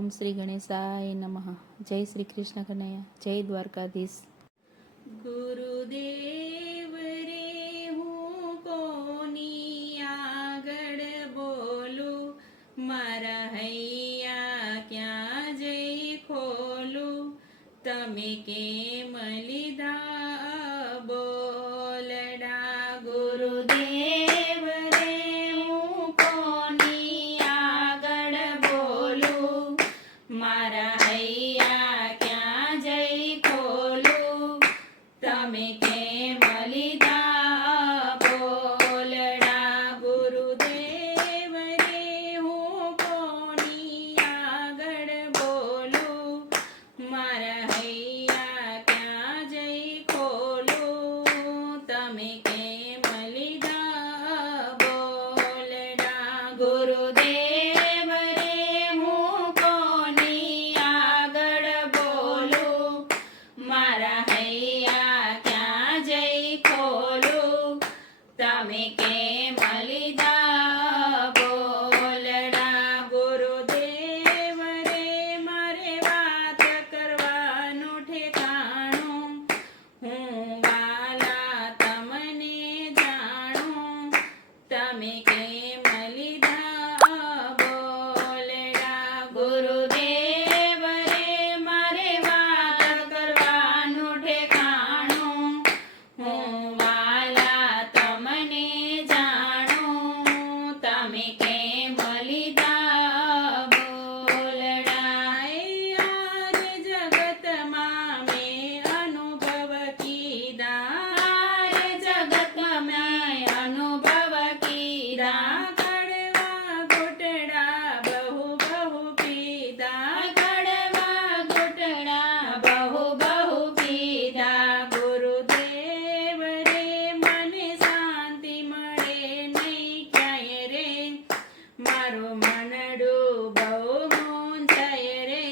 ઓમ શ્રી ગણેશાય નમઃ. જય શ્રી કૃષ્ણ કનૈયા, જય દ્વારકાધીશ. ગુરુદેવ રે હું કોની આગળ બોલું, મારા હૈયા ક્યાં જઈ ખોલું, તમે કેમ લીધા બોલડા. ગુરુદેવ રે હું કોની આગળ બોલું, મારા હૈયા ક્યાં જઈ ખોલું, તમે કેમ લીધા બોલડા. ગુરુદેવ રે હું કોની આગળ બોલું, મારા હૈયા ક્યાં જઈ ખોલું, તમે કેમ લીધા બોલડા. ગુરુદેવ રે હું કોની આગળ બોલું, મારા હૈયા ક્યાં જઈ ખોલું, તમે કેમ લીધા બોલડા. ગુરુદેવ રે મારે વાત કરવાનું ઠેકાણું, હું વાલા તમને જાણું, તમે કેમ લીધા બોલડા. ગુરુદેવ રે મારે વાત કરવાનું ઠેકાણું, હું વાલા તમને જાણું, તમે કેમ લીધા બોલડા. યાર જગતમાં મેં અનુભવ કીધા, જગતમાં મેં અનુભવ કીધા, કડવા ઘૂંટડા બહુ બહુ પીધા, કડવા ઘૂંટડા બહુ બહુ પીધા. ગુરુદેવ રે મને શાંતિ મળે નહીં ક્યાંય રે, મારું મનડું બહુ મૂંઝાય રે,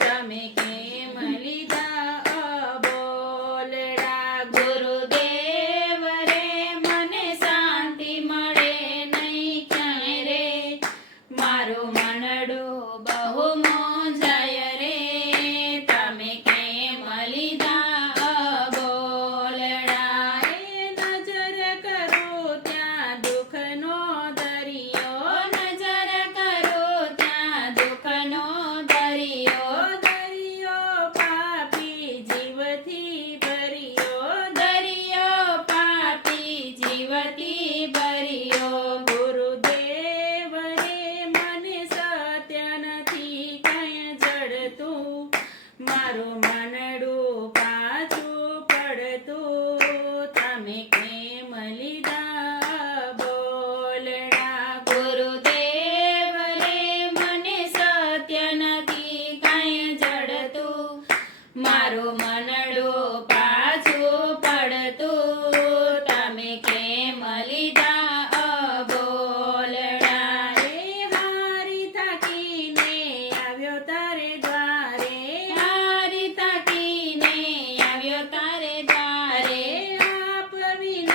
તમે કેમ લીધા બોલડા. ગુરુદેવ રે મને શાંતિ મળે નહીં ક્યાંય રે, મારું મનડું બહુ મૂંઝાય રે, તમે કેમ લીધા બોલડા. એ નજર કરો ત્યાં દુઃખનો દરિયો, નજર કરો ત્યાં દુઃખનો દરિયો, દરિયો પાપી જીવથી ભર્યો, દરિયો પાપી જીવથી ભર્યો. ગુરુદેવ રે મને સત્ય નથી કંઈ જડતું, મારું મનડું પાછું પડતું, તમે કેમ લીધા બોલડા. ગુરુદેવ રે મને સત્ય નથી કાંઈ જડતું, મારું મનડું પાછું પડતું, તમે કેમ લીધા બોલડા. એ હારી થાકીને આવ્યો તારે દ્વારે, હારી થાકીને આવ્યો તારે દ્વારે, આપ વિના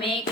અમે